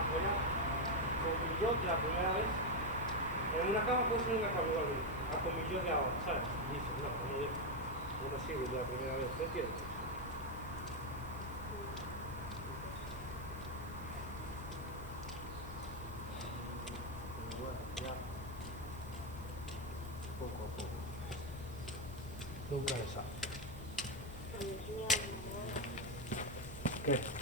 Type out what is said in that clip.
apoyar comillón de la primera vez. En una cama puede ser una cama igual, a comillón de ahora, ¿sabes? Y dices, no, no me sirve de la primera vez, ¿me entiendes? Bueno, ya. Poco a poco. Nunca se sabe. ¿Qué?